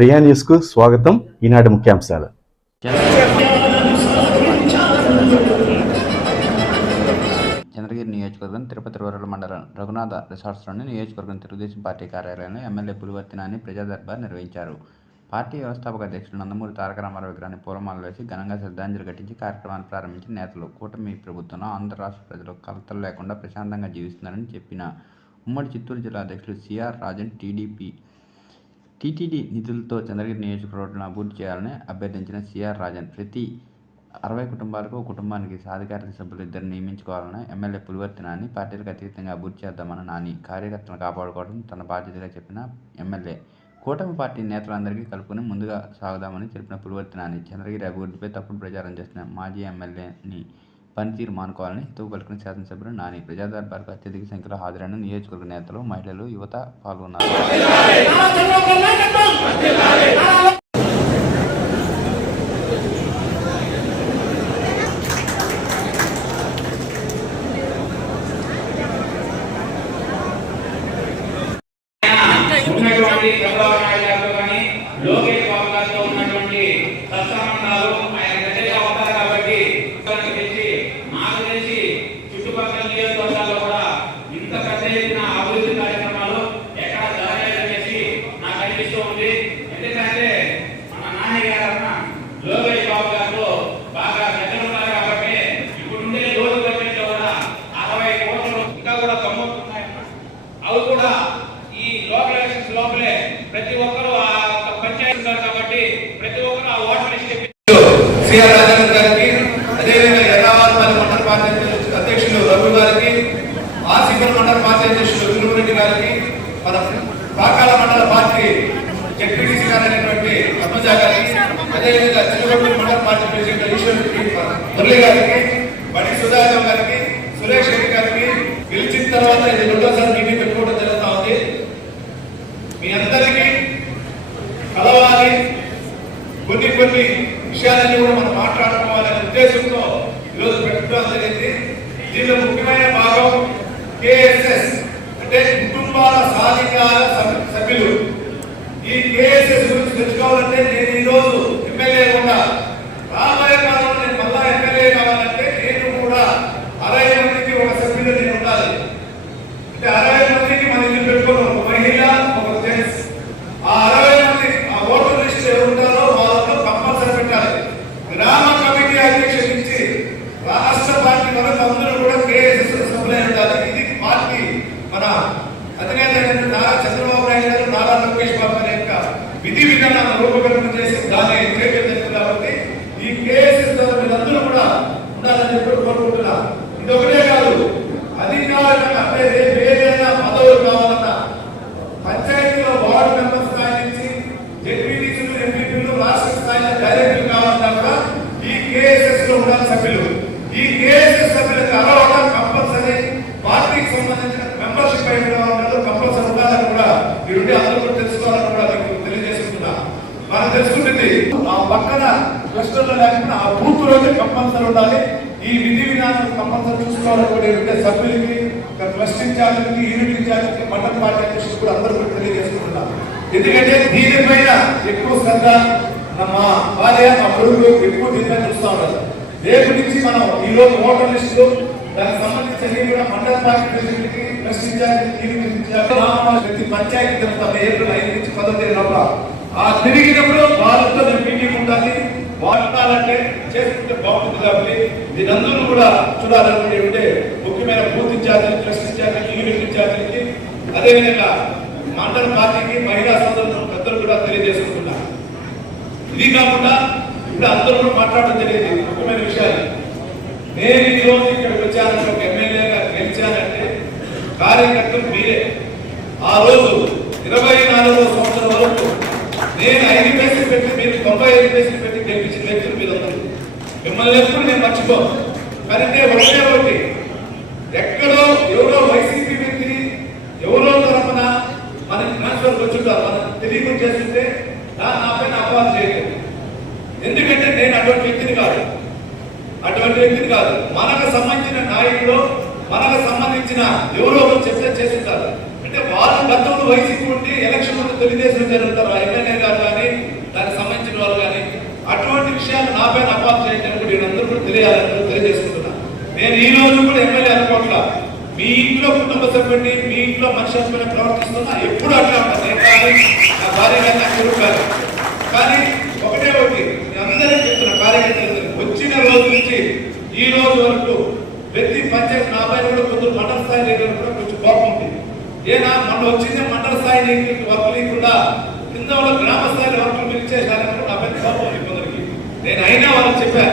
ప్రియా న్యూస్కు స్వాగతం. ఈనాటి ముఖ్యాంశాలు. చంద్రగిరి నియోజకవర్గం తిరుపతి రూరల్ మండలం రఘునాథ రిసార్ట్స్లోని నియోజకవర్గం తెలుగుదేశం పార్టీ కార్యాలయంలో ఎమ్మెల్యే పులివర్తి నాని ప్రజా దర్బార్ నిర్వహించారు. పార్టీ వ్యవస్థాపక అధ్యక్షులు నందమూరి తారక రామారావు విగ్రహాన్ని పూలమాలలు వేసి ఘనంగా శ్రద్ధాంజలి ఘటించి కార్యక్రమాన్ని ప్రారంభించిన నేతలు కూటమి ప్రభుత్వంలో ఆంధ్ర రాష్ట్ర ప్రజలు కలతలు లేకుండా ప్రశాంతంగా జీవిస్తున్నారని చెప్పిన ఉమ్మడి చిత్తూరు జిల్లా అధ్యక్షులు సిఆర్ రాజన్ టీడీపీ టీటీడీ నిధులతో చంద్రగిరి నియోజకవర్గం అభివృద్ధి చేయాలని అభ్యర్థించిన సిఆర్ రాజన్ ప్రతి అరవై కుటుంబాలకు కుటుంబానికి సాధికారిక సభ్యులు ఇద్దరు నియమించుకోవాలని ఎమ్మెల్యే పులివర్తి నాని పార్టీలకు అతీతంగా అభివృద్ధి చేద్దామని నాని కార్యకర్తలను కాపాడుకోవడం తన బాధ్యతగా చెప్పిన ఎమ్మెల్యే. కూటమి పార్టీ నేతలందరికీ కలుపుకొని ముందుగా సాగుదామని తెలిపిన పులివర్తి నాని చంద్రగిరి అభివృద్ధిపై తప్పుడు ప్రచారం చేసిన మాజీ ఎమ్మెల్యేని పనితీరు మానుకోవాలని హితవు పలికిన శాసనసభ్యులు నాని ప్రజాదర్బార్కు అత్యధిక సంఖ్యలో హాజరైన నియోజకవర్గ నేతలు మహిళలు యువత పాల్గొన్నారు. ఉన్నటువంటి నాయుడు గారితో కానీ లోకేష్ బాబు గారితో ఉన్నటువంటి సత్సంబంధాలు ఆయన దగ్గరగా ఉంటారు కాబట్టి ఇతరులకు తెలిసి నాకు తెలిసి చుట్టుపక్కల నియోజకవర్గాల్లో కూడా ఇంత పెద్ద ఎత్తున అభివృద్ధి కార్యక్రమాలు ఎక్కడ జరగలేదనేసి నాకు అనిపిస్తూ ఉంది ఎందుకంటే మన నాని గారు అన్న లోకేష్ బాబు గారితో బాగా దగ్గర ఉన్నారు కాబట్టి ఇప్పుడు ఉండే లోటు బడ్జెట్లో కూడా అరవై కోట్లు ఇంకా కూడా గమ్మత్తున్నాయన్న అవి కూడా ఈ లోకల్ ఎలక్షన్స్ లోపలే ప్రతి ఒక్కరూ ఆ ఒక్క పంచాయతీ ఉన్నారు కాబట్టి ప్రతి ఒక్కరూ ఆ ఓటర్ లిస్ట్ సిఆర్ రాజేంద్ర గారికి అదేవిధంగా ఎర్రావారిపల్లి మండల పార్టీ అధ్యక్షులు- రఘు గారికి ఆసిఫల్ మండల పార్టీ అధ్యక్షులు తిరుమరెడ్డి గారికి మన పాకాల మండల పార్టీ జడ్పీటీసీ గారైనటువంటి పద్మజ గారికి అదేవిధంగా చిన్నగొండూరు మండల పార్టీ ప్రెసిడెంట్ ఈశ్వర్ మురళి గారికి బడి సుధాకర్ గారికి సురేష్ రెడ్డి గారికి గెలిచిన తర్వాత ఇది రెండోసారి మీటింగ్ పెట్టుకోవడం జరుగుతా ఉంది మీ అందరికీ కలవాలి కొన్ని కొన్ని విషయాలన్నీ కూడా మనం మాట్లాడుకోవాలనే ఉద్దేశంతో ఈరోజు పెట్టడం జరిగింది దీనిలో ముఖ్యమైన భాగం కేఎస్ఎస్ అంటే కుటుంబాల సాధికార సభ్యులు. ఈ కేఎస్ఎస్ గురించి తెలుసుకోవాలంటే నేను ఈరోజు ఎమ్మెల్యే కూడా రాబోయే కాలంలో నేను మళ్ళా ఎమ్మెల్యే కావాలంటే నేను కూడా అరవై మందికి ఒక సభ్యులు నేను ఉండాలి అంటే అరవై మందికి మన ఇల్లు పెట్టుకోవడం ఒక మహిళ ఒక జెంట్స్ ఆ అరవై మంది ఆ ఓటర్ లిస్ట్ ఎవరు ఉంటారో వాళ్ళలో కంపల్సరీ పెట్టాలి గ్రామ కమిటీ అధ్యక్షుడి నుంచి రాష్ట్ర పార్టీ వరకు అందరూ కూడా కేఎస్ఎస్ సభ్యులై ఉండాలి ఇది పార్టీ మన అధినేత నారా చంద్రబాబు నాయుడు గారు నారా లోకేష్ బాబు గారి యొక్క విధి విధానాలను రూపకల్పన చేసి దాన్ని చేయడం జరిగింది కాబట్టి ఈ కేఎస్ఎస్ ద్వారా మీరందరూ కూడా ఉండాలని చెప్పి కోరుకుంటున్నా ఇది ఒకటే కాదు అధికారికంగా అంటే రేపు ఏదైనా పదవులు కావాలన్నా పంచాయతీలో వార్డు మెంబర్ స్థాయి నుంచి జెడ్పీటీసీలు ఎంపీపీలు రాష్ట్ర స్థాయిలో డైరెక్టర్లు కావాలన్నా కూడా ఈ కేఎస్ఎస్లో ఉండాలి సభ్యులు ఈ కేఎస్ఎస్ సభ్యులకు అర్హత కంపల్సరీ పార్టీకి సంబంధించిన మెంబర్షిప్ అయిన వాళ్ళు కంపల్సరీ ఉండాలని కూడా ఈ నుండి అందరూ కూడా తెలుసుకోవాలని కూడా మీకు తెలియజేసుకుంటున్నా. మనం తెలుసుకుంటుంది ఆ పక్కన క్లస్టర్లో లేకుండా ఆ బూత్లోనే కంపల్సరీ ఉండాలి. ఈ విధి విధానం కంపల్సరీ చూసుకోవాలని కూడా ఉండే సభ్యులకి ఇక్కడ క్లస్టర్ ఇన్ఛార్జీలకి యూనిట్ ఇన్ఛార్జీలకి మండల పార్టీ అధ్యక్షులు కూడా అందరూ కూడా తెలియజేసుకుంటున్నారు ఎందుకంటే దీనిపైన ఎక్కువ శ్రద్ధ మా భార్య మా కొడుకు ఎక్కువ దీనిపైన చూస్తూ ఉన్నారు. రేపు నుంచి మనం ఈ రోజు ఓటర్ లిస్టు దానికి సంబంధించి అన్ని కూడా మండల పార్టీ ప్రెసిడెంట్కి క్లస్టర్ ప్రతి పంచాయతీ జరుగుతాం ఏప్రిల్ ఐదు నుంచి పదో తేదీ లోపల ఆ తిరిగినప్పుడు వాళ్ళతో మీటింగ్ ఉండాలి. వాడతాలంటే చేసుకుంటే బాగుంటుంది కాబట్టి దీనందరూ కూడా చూడాలని ఉంటే ముఖ్యమైన బూత్ ఇన్ఛార్జీలు ట్రస్ట్ ఇన్ఛార్జీలకి యూనిట్ ఇన్ఛార్జీలకి అదేవిధంగా మండల పార్టీకి మహిళా సోదరులు పెద్దలు కూడా తెలియజేసుకుంటున్నారు ఇది కాకుండా ఇప్పుడు అందరూ కూడా మాట్లాడడం జరిగింది. ముఖ్యమైన విషయాలు. నేను ఈ రోజు ఇక్కడికి వచ్చానంటే ఒక ఎమ్మెల్యేగా గెలిచానంటే కార్యకర్తలు మీరే. ఆ రోజు ఇరవై నాలుగో సంవత్సరం వరకు నేను ఐదు కేసులు పెట్టి మీరు తొంభై ఐదు కేసులు పెట్టి గెలిపించిన వ్యక్తులు మీరు మిమ్మల్ని ఎప్పుడు నేను మర్చిపోను. కాదు. మనకు సంబంధించిన నాయకులు మనకు సంబంధించిన ఎవరో చర్చ చేస్తుంటారు. అంటే వాళ్ళు గతంలో వైసీపీ ఎలక్షన్ ముందు తెలుగుదేశం జరుగుతారు. ఎమ్మెల్యే గారు కానీ దానికి సంబంధించిన వాళ్ళు కానీ అటువంటి విషయాలు నాపై అపాలు చేయడం కూడా నేను అందరూ తెలియాలని తెలియజేసుకుంటున్నా. నేను ఈ రోజు కూడా ఎమ్మెల్యే అనుకోవట్ల మీ ఇంట్లో కుటుంబ సభ్యుడిని మీ ఇంట్లో మనిషి అనుకునే ప్రవర్తిస్తున్నా. ఎప్పుడు అట్లా నేను కానీ నా భార్య కానీ నా కానీ కానీ అబ్బాయి కూడా కొంచెం మండల స్థాయి దగ్గర కూడా కొంచెం కోపం ఉంది ఏనా? మొన్న వచ్చింది మండల స్థాయి దగ్గరికి వర్క్ లేకుండా కింద ఉన్న గ్రామ స్థాయి వర్కులు పిలిచేసారని కూడా నా కోపం ఉంది కొందరికి. నేను అయినా వాళ్ళకి చెప్పాను